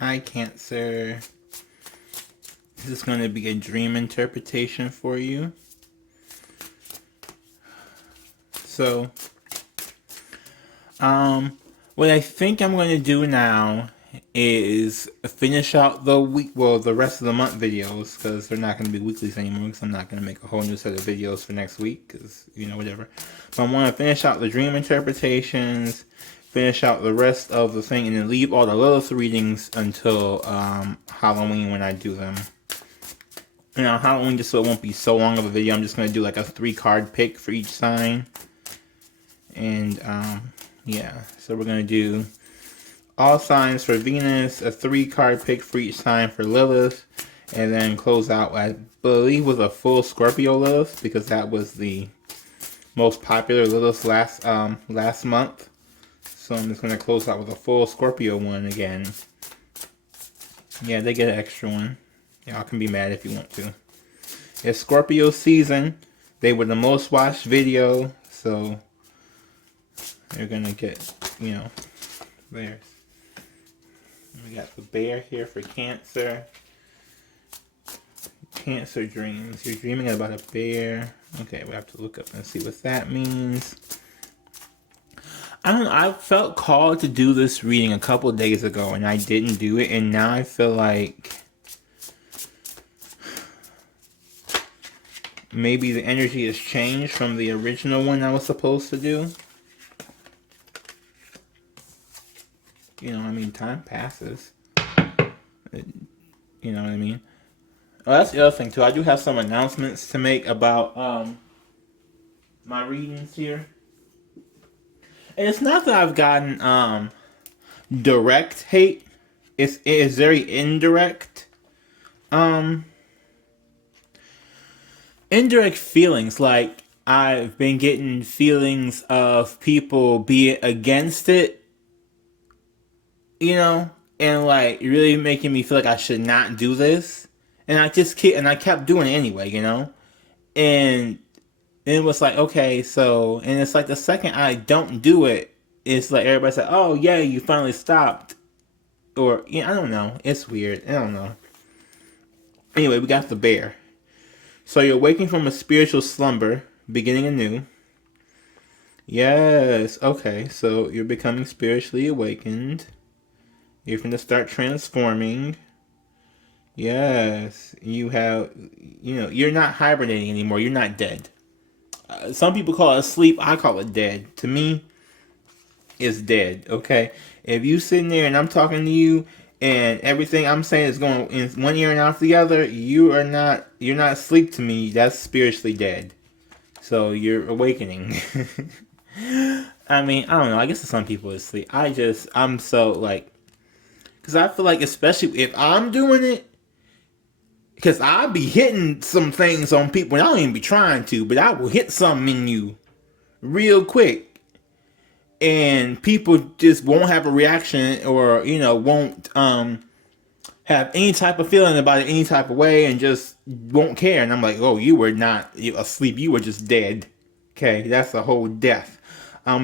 Hi, Cancer. This is going to be a dream interpretation for you. So, what I think I'm going to do now is finish out the week, well, the rest of the month videos, because they're not going to be weeklies anymore, because I'm not going to make a whole new set of videos for next week, because, you know, whatever. But I want to finish out the dream interpretations, finish out the rest of the thing, and then leave all the LILTH readings until Halloween when I do them. You know, Halloween, just so it won't be so long of a video, I'm just going to do like a 3-card pick for each sign. And, yeah, so we're going to do all signs for Venus, a 3-card pick for each sign for Lilith, and then close out, I believe, with a full Scorpio Lilith, because that was the most popular Lilith last month. So I'm just going to close out with a full Scorpio one again. Yeah, they get an extra one. Y'all can be mad if you want to. It's Scorpio season. They were the most watched video, so they're going to get, you know, theirs. We got the bear here for Cancer. Cancer dreams. You're dreaming about a bear. Okay, we have to look up and see what that means. I don't know. I felt called to do this reading a couple days ago, and I didn't do it, and now I feel like maybe the energy has changed from the original one I was supposed to do. You know, I mean, time passes. You know what I mean? Oh, that's the other thing, too. I do have some announcements to make about my readings here. And it's not that I've gotten direct hate. It is very indirect. Indirect feelings. Like, I've been getting feelings of people being against it. You know, and like really making me feel like I should not do this, and I kept doing it anyway, you know, and it was like, okay, so, and it's like the second I don't do it, it's like everybody's like, oh yeah, you finally stopped, or yeah, I don't know, it's weird, I don't know. Anyway, we got the bear. So you're waking from a spiritual slumber, beginning anew. Yes, okay, so you're becoming spiritually awakened. You're going to start transforming. Yes. You have, you know, you're not hibernating anymore. You're not dead. Some people call it asleep. I call it dead. To me, it's dead, okay? If you sitting there and I'm talking to you and everything I'm saying is going in one ear and out the other, you're not asleep to me. That's spiritually dead. So you're awakening. I mean, I don't know. I guess some people is asleep. I'm so like, because I feel like, especially if I'm doing it, because I'll be hitting some things on people and I don't even be trying to, but I will hit something in you real quick. And people just won't have a reaction, or, you know, won't have any type of feeling about it any type of way, and just won't care. And I'm like, oh, you were not asleep. You were just dead. Okay, that's the whole death.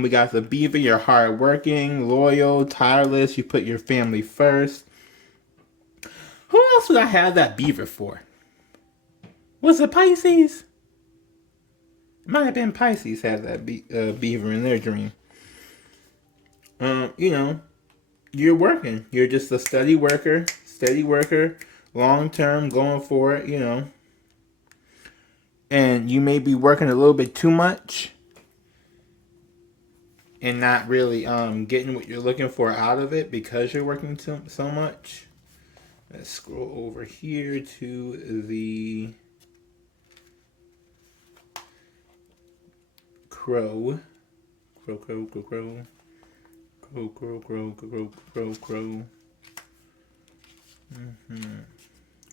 We got the beaver. You're hardworking, loyal, tireless. You put your family first. Who else would I have that beaver for? Was it Pisces? It might have been Pisces had that beaver in their dream. You know, you're working. You're just a steady worker, long term, going for it, you know. And you may be working a little bit too much and not really getting what you're looking for out of it because you're working so much. Let's scroll over here to the crow. Crow.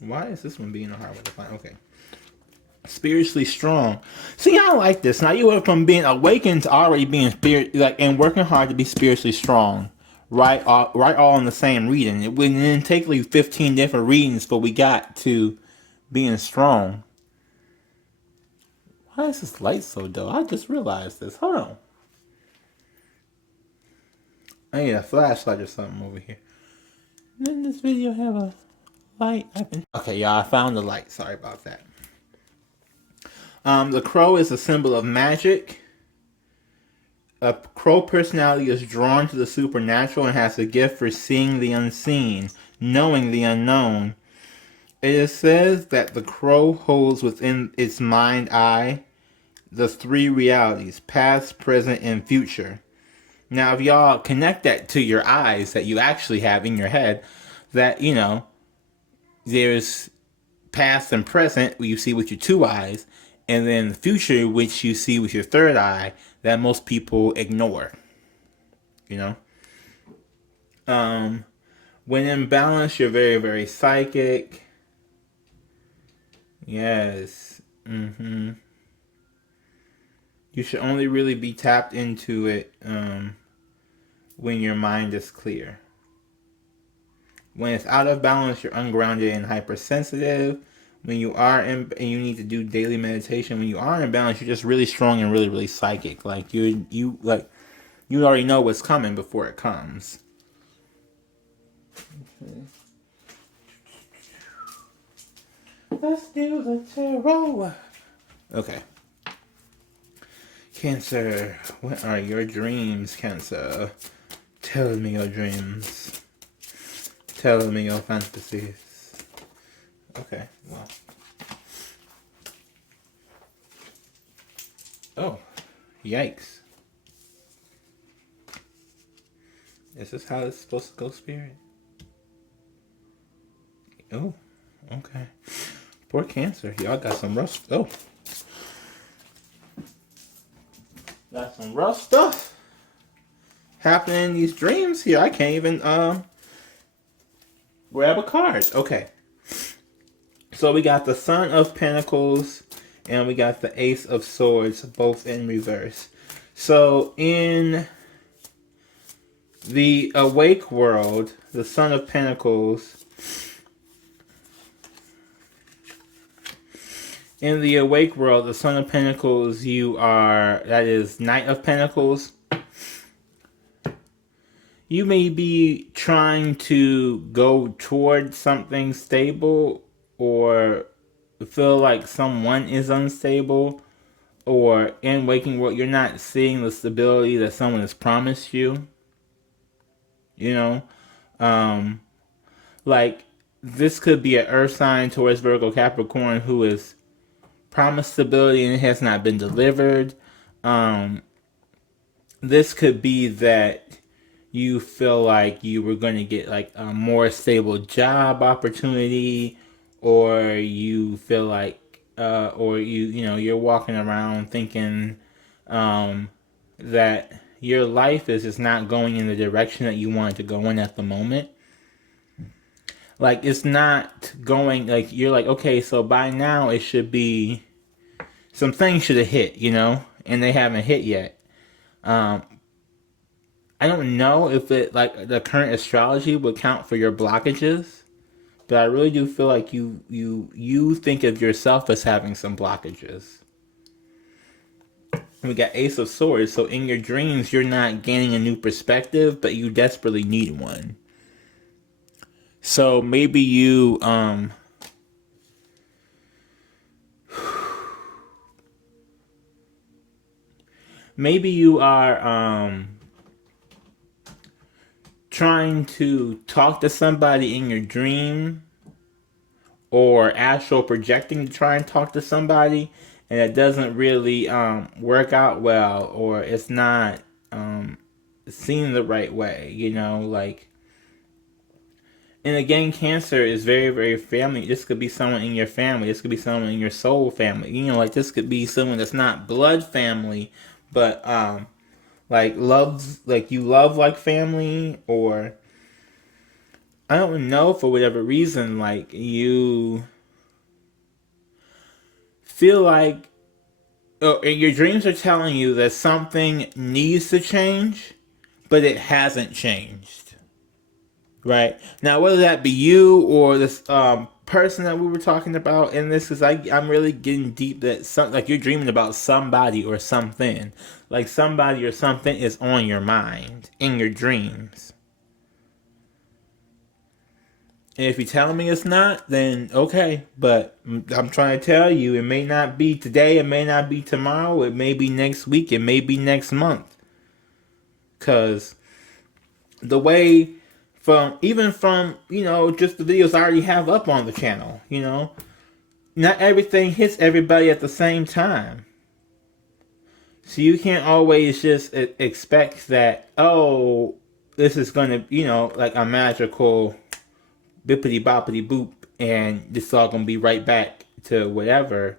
Why is this one being a hard one to find? Okay. Spiritually strong. See, I like this. Now you went from being awakened to already being and working hard to be spiritually strong. Right all in the same reading. It didn't take like 15 different readings, but we got to being strong. Why is this light so dull? I just realized this. Hold on. I need a flashlight or something over here. Didn't this video have a light? Okay, y'all, I found the light. Sorry about that. The crow is a symbol of magic. A crow personality is drawn to the supernatural and has a gift for seeing the unseen, knowing the unknown. It says that the crow holds within its mind eye the three realities, past, present, and future. Now, if y'all connect that to your eyes that you actually have in your head, that, you know, there's past and present, where you see with your two eyes, and then the future, which you see with your third eye, that most people ignore. You know? When in balance, you're very, very psychic. Yes. You should only really be tapped into it when your mind is clear. When it's out of balance, you're ungrounded and hypersensitive. When you are in, and you need to do daily meditation, when you are in balance, you're just really strong and really, really psychic. Like you already know what's coming before it comes. Okay. Let's do the tarot. Okay. Cancer, what are your dreams, Cancer? Tell me your dreams. Tell me your fantasies. Okay, well. Oh, yikes. Is this how it's supposed to go, Spirit? Oh, okay. Poor Cancer. Y'all got some rough stuff. Got some rough stuff happening in these dreams here. I can't even grab a card. Okay. So we got the Son of Pentacles and we got the Ace of Swords, both in reverse. So in the awake world, the Son of Pentacles, in the awake world, the Son of Pentacles, you are, that is Knight of Pentacles. You may be trying to go toward something stable, or feel like someone is unstable, or in waking world, you're not seeing the stability that someone has promised you. You know? Like, this could be an earth sign towards Virgo, Capricorn, who is promised stability and it has not been delivered. This could be that you feel like you were going to get like a more stable job opportunity, or you feel like or you're walking around thinking that your life is just not going in the direction that you want it to go in at the moment. Like, it's not going, like, you're like, okay, so by now it should be, some things should have hit, you know, and they haven't hit yet. I don't know if it, like, the current astrology would count for your blockages, but I really do feel like you think of yourself as having some blockages. And we got Ace of Swords, so in your dreams, you're not gaining a new perspective, but you desperately need one. So maybe you are trying to talk to somebody in your dream, or astral projecting to try and talk to somebody, and it doesn't really work out well, or it's not seen the right way, you know, like. And again, Cancer is very, very family. This could be someone in your family. This could be someone in your soul family. You know, like, this could be someone that's not blood family, but like loves, like you love like family, or I don't know, for whatever reason, like you feel like, oh, and your dreams are telling you that something needs to change, but it hasn't changed. Right? Now, whether that be you or this person that we were talking about in this, is I'm really getting deep that like you're dreaming about somebody or something. Like somebody or something is on your mind in your dreams. And if you're telling me it's not, then okay. But I'm trying to tell you, it may not be today, it may not be tomorrow, it may be next week, it may be next month. Because the way from just the videos I already have up on the channel, not everything hits everybody at the same time. So you can't always just expect that, oh, this is going to, like a magical bippity boppity boop, and this is all going to be right back to whatever.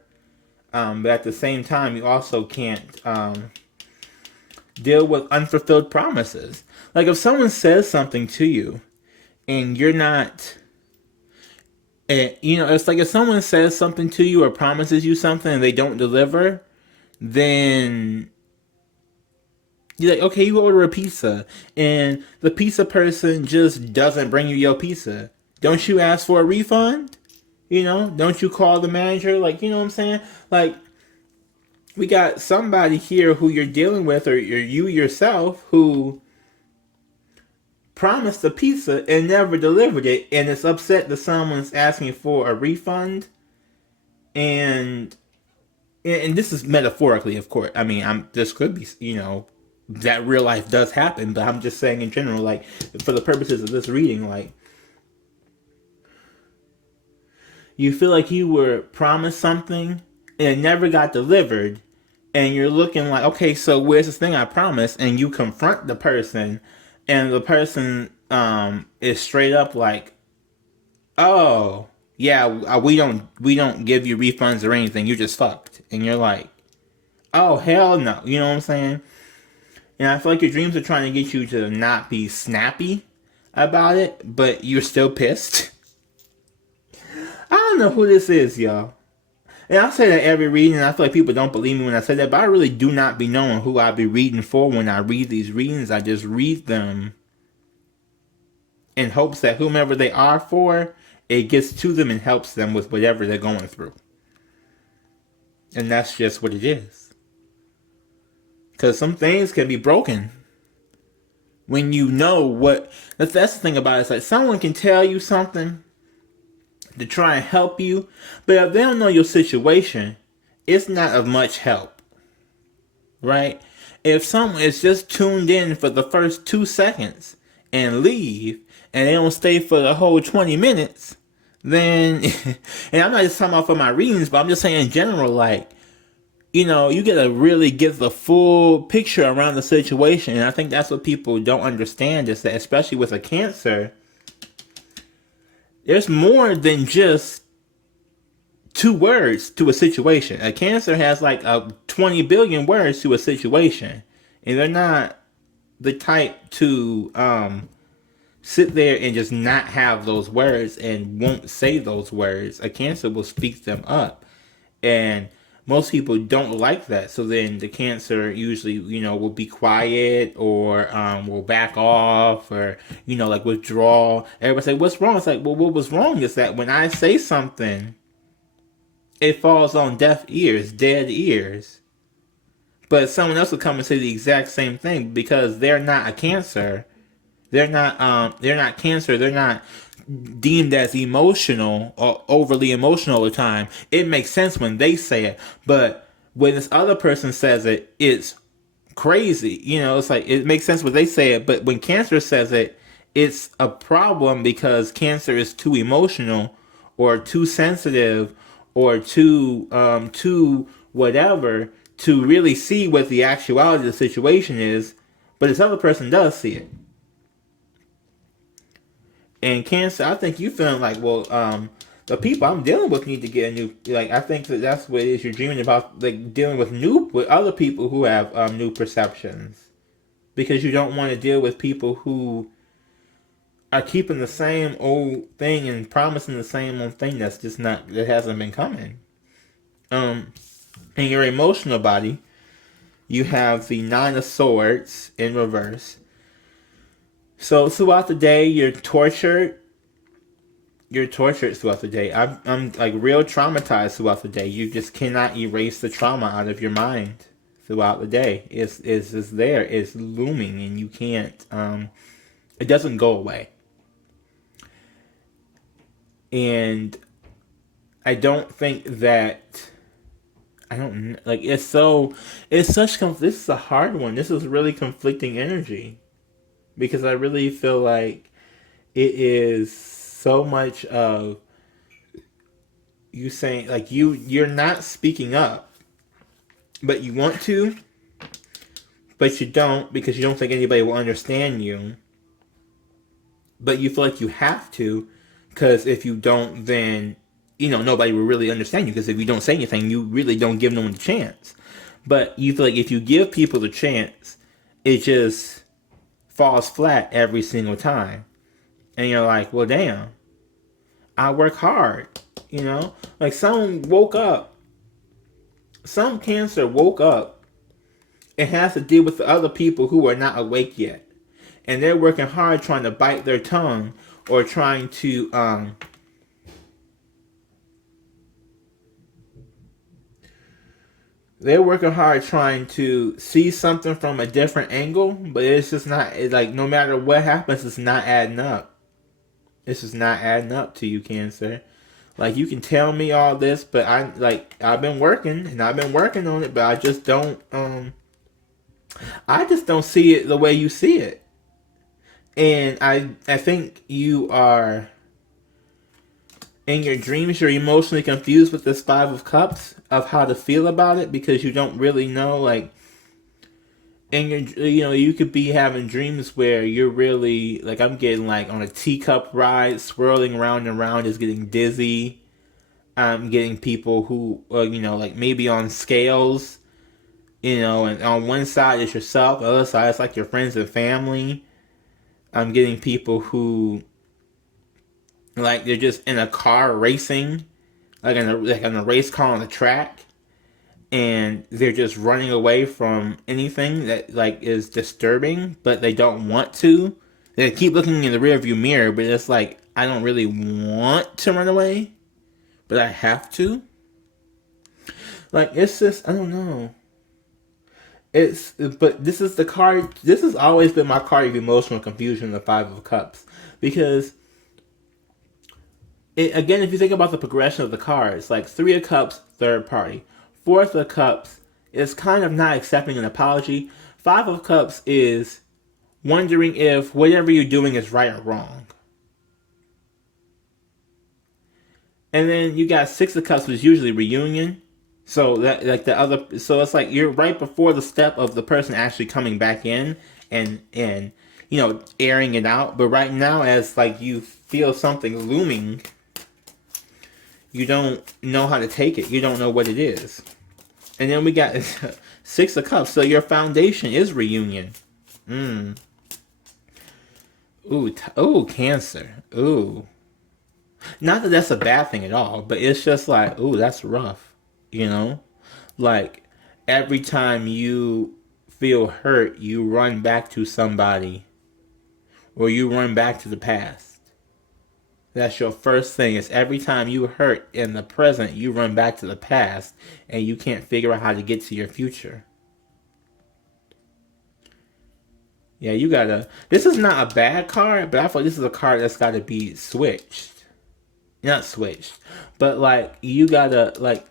But at the same time, you also can't deal with unfulfilled promises. Like if someone says something to you and you're not, it's like if someone says something to you or promises you something and they don't deliver, then you're like, okay, you order a pizza and the pizza person just doesn't bring you your pizza. Don't you ask for a refund? Don't you call the manager? Like, you know what I'm saying? Like, we got somebody here who you're dealing with, or you yourself, who promised a pizza and never delivered it, and it's upset that someone's asking for a refund. And this is metaphorically, of course. I mean, this could be, that real life does happen, but I'm just saying in general, like, for the purposes of this reading, like, you feel like you were promised something and it never got delivered, and you're looking like, okay, so where's this thing I promised? And you confront the person, and the person is straight up like, oh yeah, we don't give you refunds or anything, you just fucked. And you're like, oh hell no, you know what I'm saying? And I feel like your dreams are trying to get you to not be snappy about it, but you're still pissed. I don't know who this is, y'all. And I say that every reading, and I feel like people don't believe me when I say that, but I really do not be knowing who I be reading for when I read these readings. I just read them in hopes that whomever they are for, it gets to them and helps them with whatever they're going through. And that's just what it is. Because some things can be broken when you know what... That's the thing about it. It's like someone can tell you something to try and help you, but if they don't know your situation, it's not of much help, right? If someone is just tuned in for the first 2 seconds and leave, and they don't stay for the whole 20 minutes, then, and I'm not just talking about for my readings, but I'm just saying in general, like, you gotta really get the full picture around the situation, and I think that's what people don't understand, is that especially with a Cancer, there's more than just 2 words to a situation. A Cancer has like 20 billion words to a situation. And they're not the type to sit there and just not have those words and won't say those words. A Cancer will speak them up. And most people don't like that. So then the Cancer usually, will be quiet, or will back off, or, like withdraw. Everybody say, what's wrong? It's like, well, what was wrong is that when I say something, it falls on deaf ears, dead ears. But someone else will come and say the exact same thing because they're not a Cancer. They're not Cancer. They're not deemed as emotional or overly emotional all the time. It makes sense when they say it, but when this other person says it, it's crazy. It's like it makes sense when they say it, but when Cancer says it, it's a problem because Cancer is too emotional or too sensitive or too whatever to really see what the actuality of the situation is, but this other person does see it. And Cancer, I think you feeling like, well, the people I'm dealing with need to get a new, like, I think that's what it is. You're dreaming about, like, dealing with other people who have new perceptions, because you don't want to deal with people who are keeping the same old thing and promising the same old thing that hasn't been coming. In your emotional body, you have the 9 of Swords in reverse. So throughout the day, you're tortured. You're tortured throughout the day. I'm like real traumatized throughout the day. You just cannot erase the trauma out of your mind throughout the day. It's there. It's looming, and you can't. It doesn't go away. And I don't think that, I don't, like, it's such, this is a hard one. This is really conflicting energy. Because I really feel like it is so much of you saying, like, you're not speaking up, but you want to, but you don't because you don't think anybody will understand you. But you feel like you have to, because if you don't, then nobody will really understand you. Because if you don't say anything, you really don't give no one a chance. But you feel like if you give people a chance, it just falls flat every single time. And you're like, well, damn, I work hard. Like someone woke up, some Cancer woke up and has to deal with the other people who are not awake yet. And they're working hard trying to bite their tongue or trying to, they're working hard trying to see something from a different angle, but it's just not, like, no matter what happens, it's not adding up. It's just not adding up to you, Cancer. Like, you can tell me all this, but I've been working and I've been working on it, but I just don't see it the way you see it. And I think you are, in your dreams, you're emotionally confused with this Five of Cups of how to feel about it, because you don't really know, like, in your, you could be having dreams where you're really, like, I'm getting, like, on a teacup ride, swirling around and around, just getting dizzy. I'm getting people who, like, maybe on scales, and on one side is yourself, the other side is, like, your friends and family. I'm getting people who, like, they're just in a car racing, like in a race car on the track, and they're just running away from anything that, like, is disturbing, but they don't want to. They keep looking in the rearview mirror, but it's like, I don't really want to run away, but I have to. Like, it's just, I don't know. But this is the card. This has always been my card of emotional confusion, the Five of Cups, because again, if you think about the progression of the cards, like Three of Cups, third party, Fourth of Cups is kind of not accepting an apology. Five of Cups is wondering if whatever you're doing is right or wrong. And then you got Six of Cups, which is usually reunion. So that, like, the other, so it's like you're right before the step of the person actually coming back in and airing it out. But right now, as, like, you feel something looming, you don't know how to take it. You don't know what it is. And then we got Six of Cups. So your foundation is reunion. Ooh, Cancer. Ooh. Not that that's a bad thing at all, but it's just like, ooh, that's rough. Like, every time you feel hurt, you run back to somebody, or you run back to the past. That's your first thing. Is every time you hurt in the present, you run back to the past, and you can't figure out how to get to your future. Yeah, you gotta. This is not a bad card, but I feel like this is a card that's gotta be switched. Not switched, but, like, you gotta, like,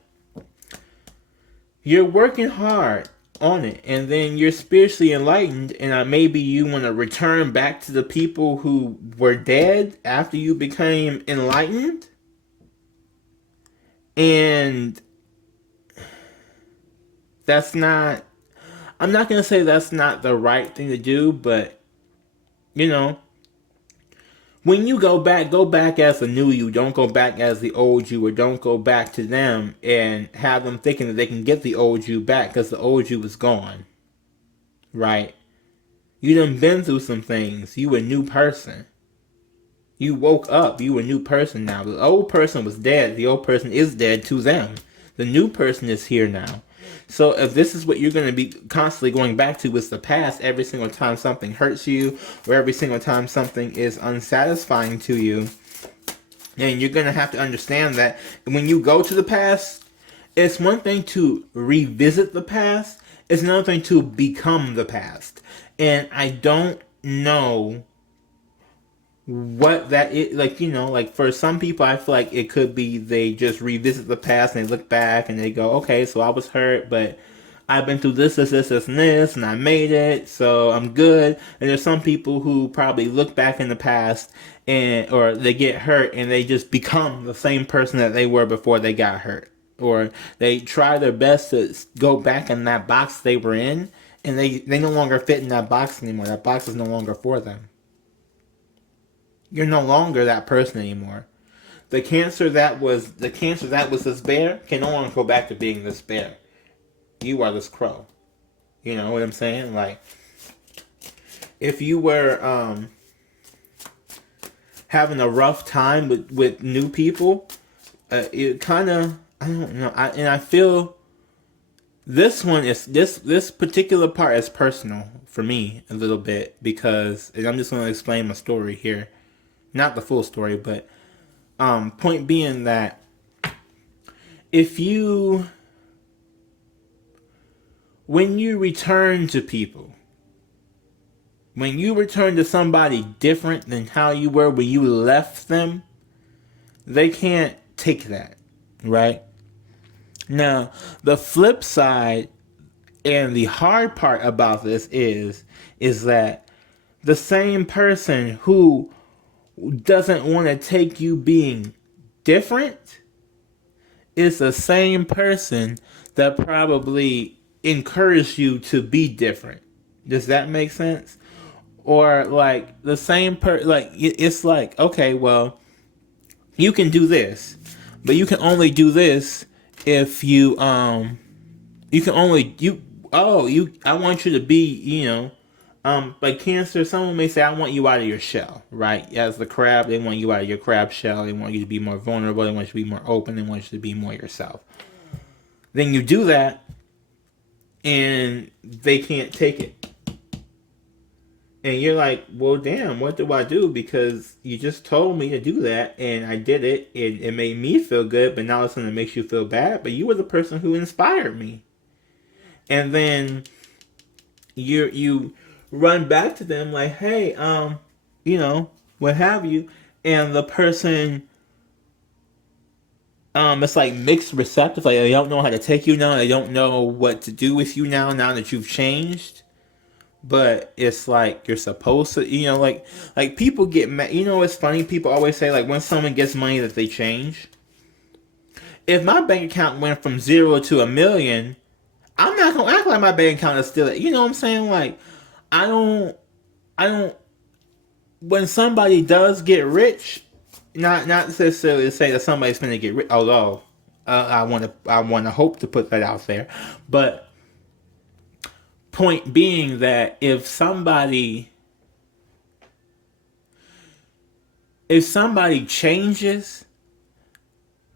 you're working hard on it, and then you're spiritually enlightened, and maybe you want to return back to the people who were dead after you became enlightened. And that's not, I'm not going to say that's not the right thing to do, but, when you go back as the new you. Don't go back as the old you, or don't go back to them and have them thinking that they can get the old you back, because the old you is gone. Right? You done been through some things. You a new person. You woke up. You a new person now. The old person was dead. The old person is dead to them. The new person is here now. So if this is what you're going to be constantly going back to, is the past, every single time something hurts you, or every single time something is unsatisfying to you, and you're going to have to understand that when you go to the past, it's one thing to revisit the past, it's another thing to become the past. And I don't know what that is. Like, like for some people, I feel like it could be they just revisit the past and they look back and they go, okay, so I was hurt, but I've been through this, and I made it, so I'm good. And there's some people who probably look back in the past or they get hurt and they just become the same person that they were before they got hurt. Or they try their best to go back in that box they were in, and they no longer fit in that box anymore. That box is no longer for them. You're no longer that person anymore. The cancer that was this bear can no longer go back to being this bear. You are this crow. You know what I'm saying? Like, if you were having a rough time with new people, it kind of, I don't know. I feel this one is this particular part is personal for me a little bit, because, and I'm just going to explain my story here, not the full story, but point being that if you, when you return to people, when you return to somebody different than how you were when you left them, they can't take that, right? Now, the flip side and the hard part about this is that the same person who doesn't want to take you being different is the same person that probably encouraged you to be different. Does that make sense? Or like the same like it's like, okay, well, you can do this, but you can only do this if you you can only I want you to be, like Cancer, someone may say, I want you out of your shell, right? As the crab, they want you out of your crab shell. They want you to be more vulnerable. They want you to be more open. They want you to be more yourself. Then you do that, and they can't take it. And you're like, well, damn, what do I do? Because you just told me to do that, and I did it. It made me feel good, but now it's going to make you feel bad. But you were the person who inspired me. And then you run back to them like, hey, what have you. And the person, it's like mixed receptive. Like, they don't know how to take you now. They don't know what to do with you now that you've changed. But it's like you're supposed to, like people get mad. It's funny. People always say, like, when someone gets money that they change. If my bank account went from 0 to $1 million, I'm not gonna act like my bank account is still. You know what I'm saying? Like, I don't. When somebody does get rich, not necessarily to say that somebody's gonna get rich. Although, I want to hope to put that out there, but. Point being that if somebody changes,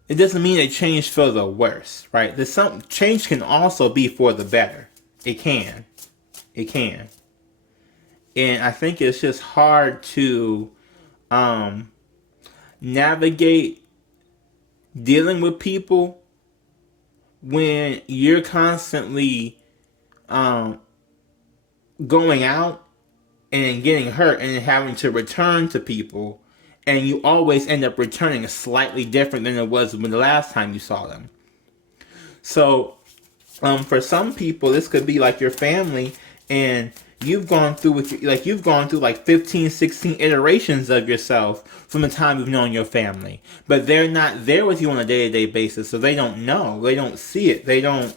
it doesn't mean they change for the worse, right? Change can also be for the better. It can. And I think it's just hard to navigate dealing with people when you're constantly going out and getting hurt and having to return to people, and you always end up returning slightly different than it was when the last time you saw them. So for some people, this could be like your family, and you've gone through like 15, 16 iterations of yourself from the time you've known your family, but they're not there with you on a day-to-day basis, so they don't know, they don't see it, they don't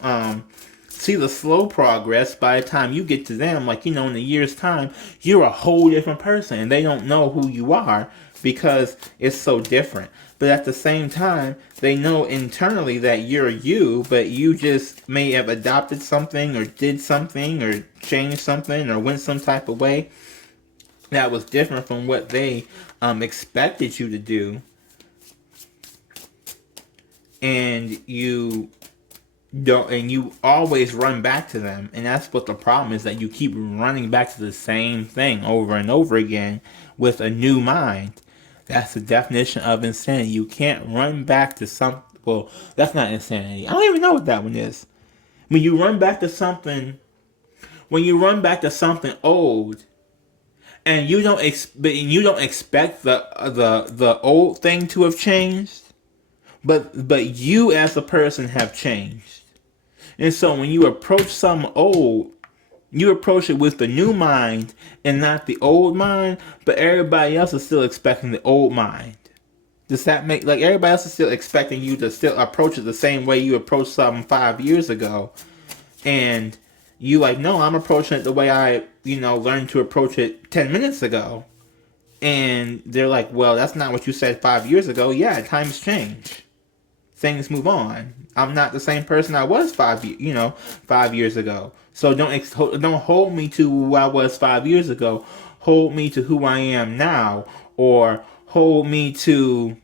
see the slow progress. By the time you get to them, like, in a year's time, you're a whole different person, and they don't know who you are because it's so different. But at the same time, they know internally that you're you, but you just may have adopted something or did something or changed something or went some type of way that was different from what they expected you to do. And you always run back to them, and that's what the problem is, that you keep running back to the same thing over and over again with a new mind. That's the definition of insanity. You can't run back to well, that's not insanity. I don't even know what that one is. When you run back to something old, and you don't expect the old thing to have changed, but you as a person have changed. And so when you approach something old, you approach it with the new mind and not the old mind, but everybody else is still expecting the old mind. Does that make, like, everybody else is still expecting you to still approach it the same way you approached something 5 years ago, and you like, no, I'm approaching it the way I, learned to approach it 10 minutes ago. And they're like, well, that's not what you said 5 years ago. Yeah, times change. Things move on. I'm not the same person I was 5 years ago. So don't hold me to who I was 5 years ago. Hold me to who I am now, or hold me to,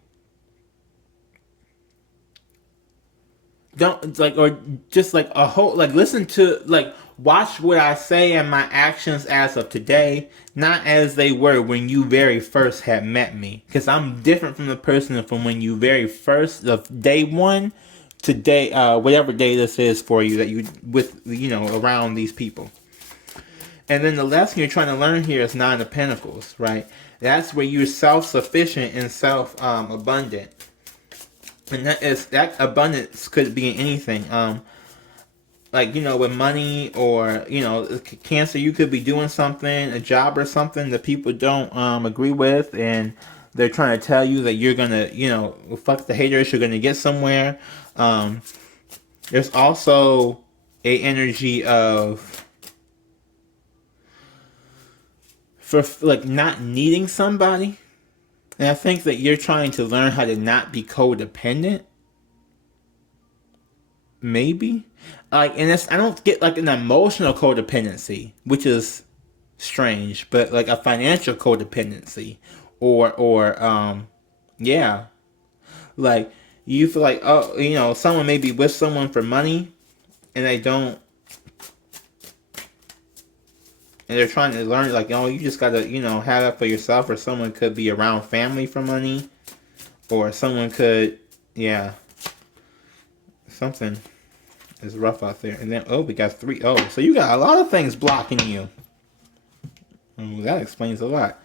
don't like, or just like a whole, like, listen to, like, watch what I say and my actions as of today, not as they were when you very first had met me. Because I'm different from the person from when you very first, of day one to day, whatever day this is for you that you with, around these people. And then the lesson you're trying to learn here is Nine of Pentacles, right? That's where you're self-sufficient and self-abundant. And that abundance could be in anything. Like, with money, or, Cancer, you could be doing something, a job or something that people don't agree with, and they're trying to tell you that you're gonna, fuck the haters, you're gonna get somewhere. There's also a energy of, for like, not needing somebody. And I think that you're trying to learn how to not be codependent. Maybe. And I don't get like an emotional codependency, which is strange, but like a financial codependency, or yeah. Like, you feel like, oh, someone may be with someone for money, and they don't, and they're trying to learn, like, you just gotta, have that for yourself, or someone could be around family for money, or someone could, yeah, something is rough out there. And then, we got 3. So you got a lot of things blocking you. That explains a lot.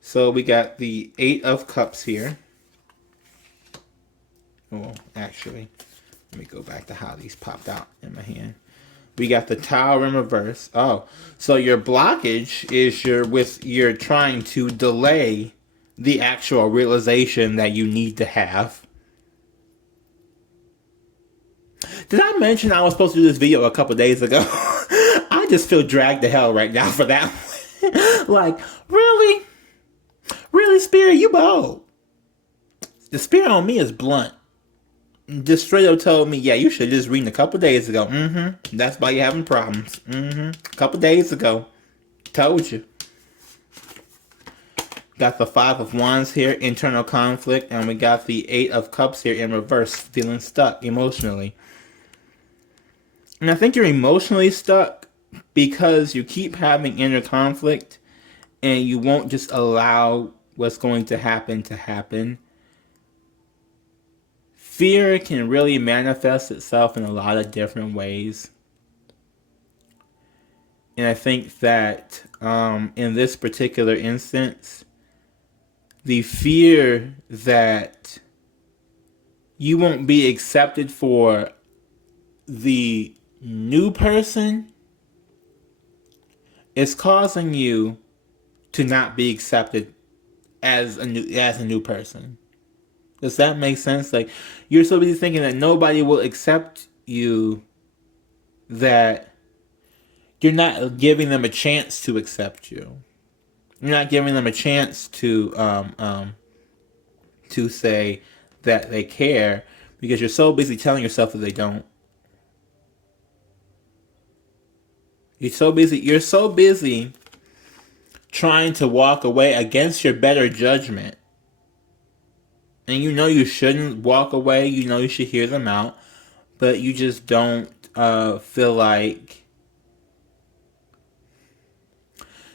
So we got the 8 of Cups here. Actually, let me go back to how these popped out in my hand. We got the Tower in reverse. So your blockage is you're trying to delay the actual realization that you need to have. Did I mention I was supposed to do this video a couple days ago? I just feel dragged to hell right now for that one. Like, really? Really, Spirit, you bold. The Spirit on me is blunt. Just straight up told me, yeah, you should just read a couple days ago. That's why you're having problems. A couple days ago. Told you. Got the 5 of Wands here, internal conflict, and we got the 8 of Cups here in reverse, feeling stuck emotionally. And I think you're emotionally stuck because you keep having inner conflict, and you won't just allow what's going to happen. Fear can really manifest itself in a lot of different ways. And I think that in this particular instance, the fear that you won't be accepted for the new person is causing you to not be accepted as a new person. Does that make sense? Like, you're so busy thinking that nobody will accept you that you're not giving them a chance to accept you. You're not giving them a chance to say that they care, because you're so busy telling yourself that they don't. You're so busy trying to walk away against your better judgment. And you shouldn't walk away. You should hear them out. But you just don't feel like...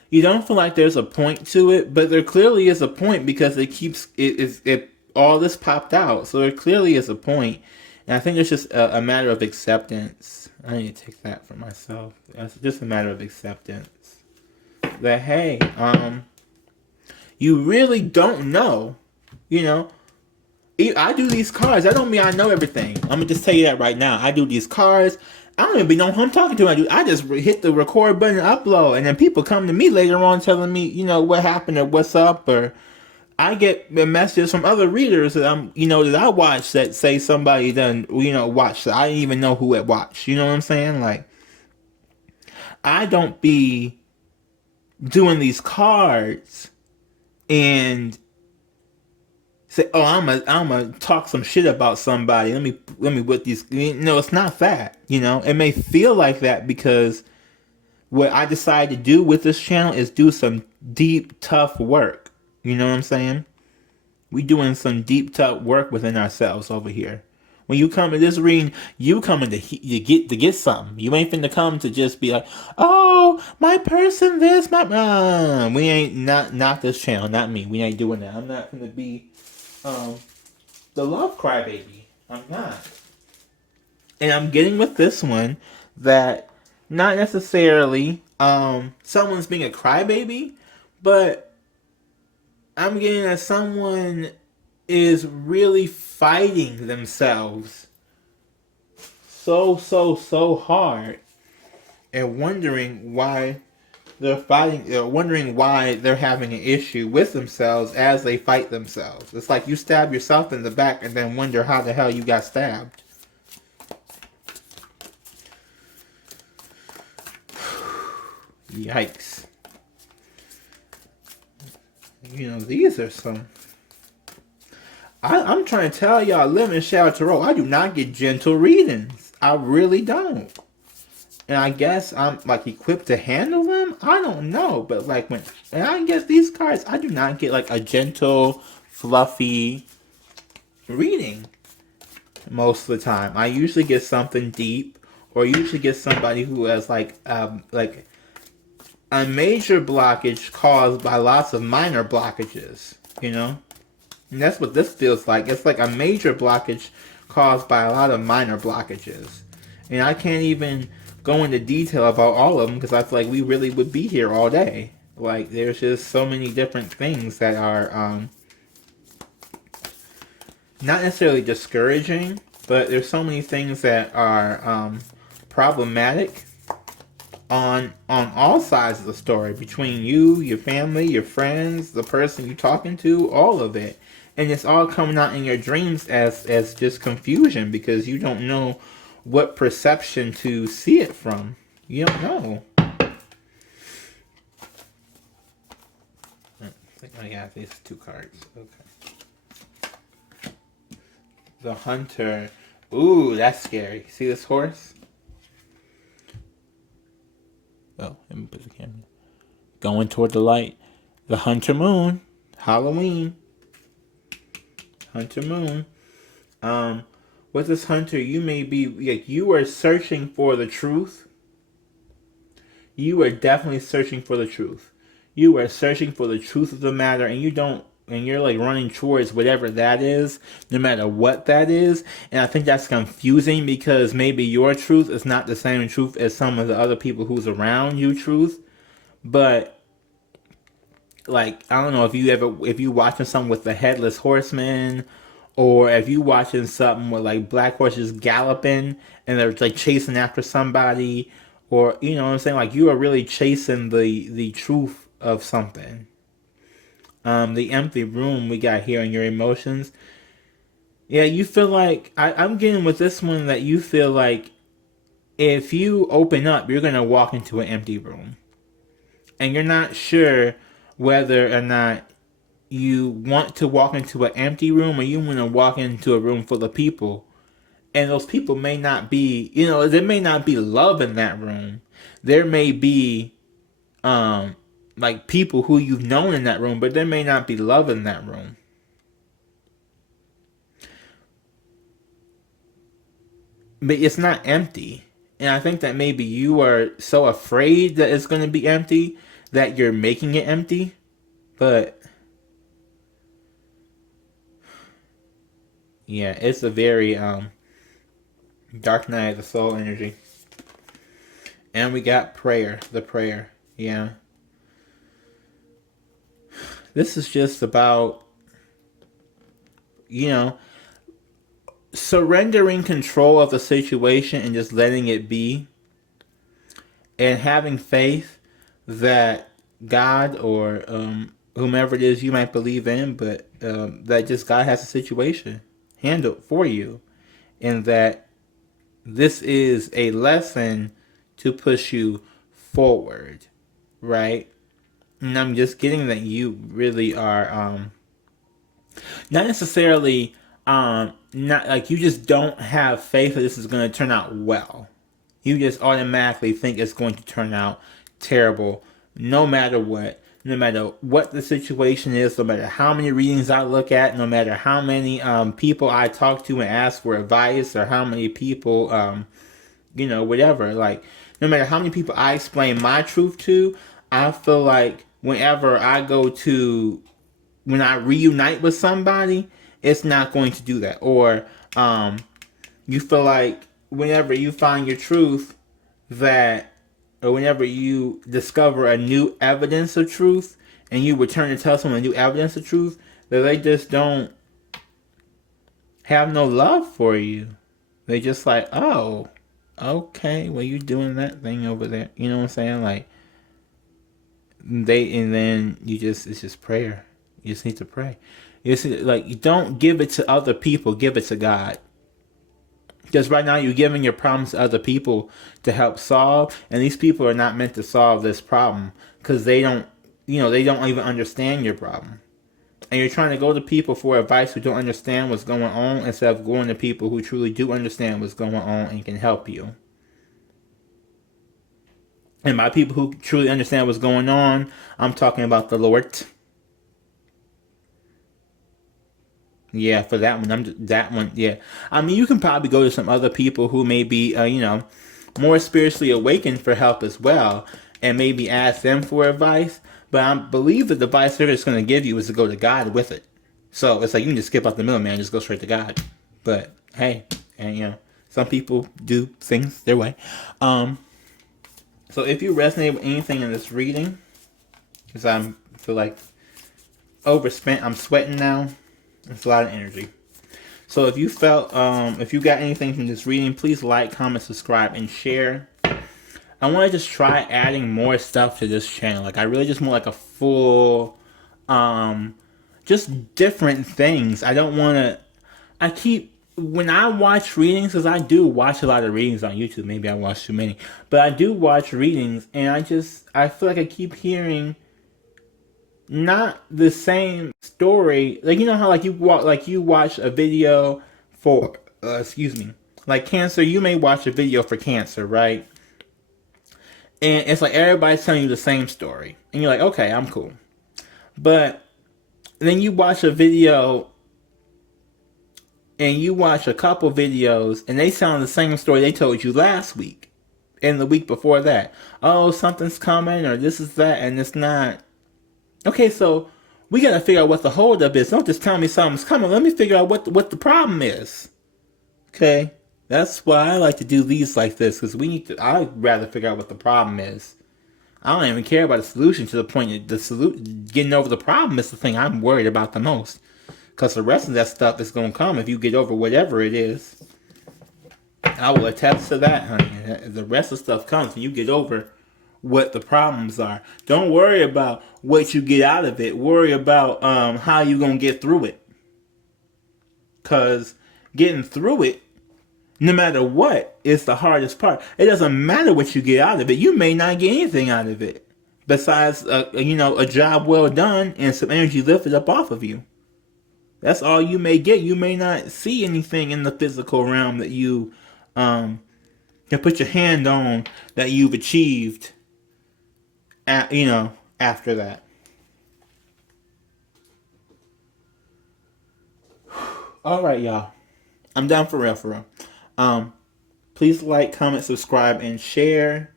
You don't feel like there's a point to it, but there clearly is a point, because all this popped out. So there clearly is a point. And I think it's just a matter of acceptance. I need to take that for myself. It's just a matter of acceptance. That, hey, You really don't know. You know, I do these cards. That don't mean I know everything. I'm gonna just tell you that right now. I do these cards. I don't even know who I'm talking to. I just hit the record button and upload, and then people come to me later on telling me, what happened or what's up, or I get messages from other readers that that I watch that say somebody done, watch that I didn't even know who had watched. You know what I'm saying? Like, I don't be doing these cards and say, oh, I'm talk some shit about somebody. Let me with these. No, it's not that. It may feel like that because what I decided to do with this channel is do some deep, tough work. You know what I'm saying? We doing some deep, tough work within ourselves over here. When you come to this reading, you coming to get something. You ain't finna come to just be like, oh, my person, this, my. We ain't not this channel, not me. We ain't doing that. I'm not gonna be the love crybaby. I'm not. And I'm getting with this one that not necessarily someone's being a crybaby, but I'm getting that someone is really fighting themselves so hard and wondering why they're fighting, wondering why they're having an issue with themselves as they fight themselves. It's like you stab yourself in the back and then wonder how the hell you got stabbed. Yikes. These are some... I'm trying to tell y'all, living in Shadow Tarot, I do not get gentle readings. I really don't. And I guess I'm like equipped to handle them. I don't know, but and I guess these cards, I do not get like a gentle, fluffy reading most of the time. I usually get something deep, or usually get somebody who has like a major blockage caused by lots of minor blockages. And that's what this feels like. It's like a major blockage caused by a lot of minor blockages. And I can't even go into detail about all of them because I feel like we really would be here all day. Like, there's just so many different things that are not necessarily discouraging, but there's so many things that are problematic on all sides of the story, between you, your family, your friends, the person you're talking to, all of it. And it's all coming out in your dreams as just confusion because you don't know what perception to see it from. You don't know. I think I got these two cards. Okay. The Hunter. Ooh, that's scary. See this horse? Oh, let me put the camera. Going toward the light. The Hunter Moon. Halloween. Hunter Moon. With this Hunter, you may be like, you are searching for the truth. You are definitely searching for the truth. You are searching for the truth of the matter, and you're like running towards whatever that is, no matter what that is. And I think that's confusing because maybe your truth is not the same truth as some of the other people who's around you truth. But like, I don't know if you watching something with the headless horseman, or if you watching something with like black horses galloping and they're like chasing after somebody, or you know what I'm saying, like you are really chasing the truth of something. The empty room we got here in your emotions. Yeah, you feel like I'm getting with this one that you feel like if you open up, you're gonna walk into an empty room, and you're not sure whether or not you want to walk into an empty room or you want to walk into a room full of people. And those people may not be, there may not be love in that room. There may be like people who you've known in that room, but there may not be love in that room. But it's not empty. And I think that maybe you are so afraid that it's going to be empty that you're making it empty. But yeah, it's a very dark night of the soul energy. And we got prayer, the prayer. Yeah. This is just about, you know, surrendering control of the situation and just letting it be, and having faith that God or whomever it is you might believe in, but that just God has a situation handled for you, and that this is a lesson to push you forward, right? And I'm just getting that you really are not necessarily not like, you just don't have faith that this is going to turn out well. You just automatically think it's going to turn out terrible no matter what. No matter what the situation is, no matter how many readings I look at, no matter how many people I talk to and ask for advice, or how many people, whatever. Like, no matter how many people I explain my truth to, I feel like whenever when I reunite with somebody, it's not going to do that. Or you feel like whenever you find your truth, or whenever you discover a new evidence of truth, and you return to tell someone a new evidence of truth, that they just don't have no love for you. They just like, oh, okay, well, you doing that thing over there. You know what I'm saying? Like, and then it's just prayer. You just need to pray. You don't give it to other people, give it to God. Because right now you're giving your problems to other people to help solve, and these people are not meant to solve this problem, because they don't even understand your problem. And you're trying to go to people for advice who don't understand what's going on, instead of going to people who truly do understand what's going on and can help you. And by people who truly understand what's going on, I'm talking about the Lord. Yeah, for that one, yeah. I mean, you can probably go to some other people who may be, more spiritually awakened for help as well, and maybe ask them for advice. But I believe that the advice they're just going to give you is to go to God with it. So it's like you can just skip out the middleman and just go straight to God. But hey, and some people do things their way. So if you resonate with anything in this reading, because I feel like overspent, I'm sweating now. It's a lot of energy. So if you if you got anything from this reading, please like, comment, subscribe, and share. I want to just try adding more stuff to this channel. Like, I really just want like a full, just different things. I don't want to, when I watch readings, because I do watch a lot of readings on YouTube. Maybe I watch too many. But I do watch readings, and I feel like I keep hearing not the same story. Like, you know how you watch a video for like cancer. You may watch a video for cancer, right? And it's like everybody's telling you the same story, and you're like, okay, I'm cool. But then you watch a video, and you watch a couple videos, and they tell the same story they told you last week and the week before that. Oh, something's coming, or this is that, and it's not. Okay, so we gotta figure out what the holdup is. Don't just tell me something's coming. Let me figure out what the problem is. Okay, that's why I like to do these like this, because I'd rather figure out what the problem is. I don't even care about the solution, to the point that getting over the problem is the thing I'm worried about the most. Because the rest of that stuff is gonna come if you get over whatever it is. I will attest to that, honey. The rest of the stuff comes when you get over what the problems are. Don't worry about what you get out of it. Worry about how you gonna get through it. Because getting through it, no matter what, is the hardest part. It doesn't matter what you get out of it. You may not get anything out of it besides a job well done and some energy lifted up off of you. That's all you may get. You may not see anything in the physical realm that you can put your hand on that you've achieved after that. All right, y'all. I'm done for real. Please like, comment, subscribe, and share.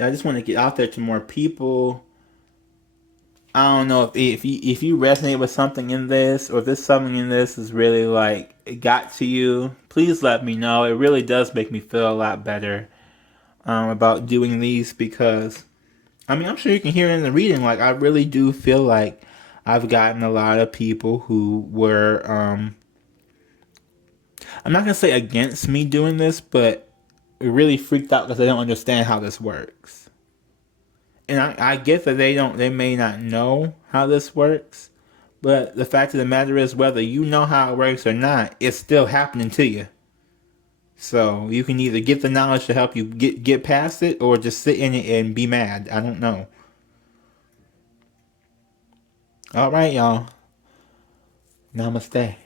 I just want to get out there to more people. I don't know if you resonate with something in this, or if there's something in this is really like it got to you. Please let me know. It really does make me feel a lot better about doing these, because I'm sure you can hear it in the reading. Like, I really do feel like I've gotten a lot of people who were, I'm not gonna say against me doing this, but really freaked out because they don't understand how this works. And I get that they may not know how this works, but the fact of the matter is, whether you know how it works or not, it's still happening to you. So you can either get the knowledge to help you get past it, or just sit in it and be mad. I don't know. All right, y'all. Namaste.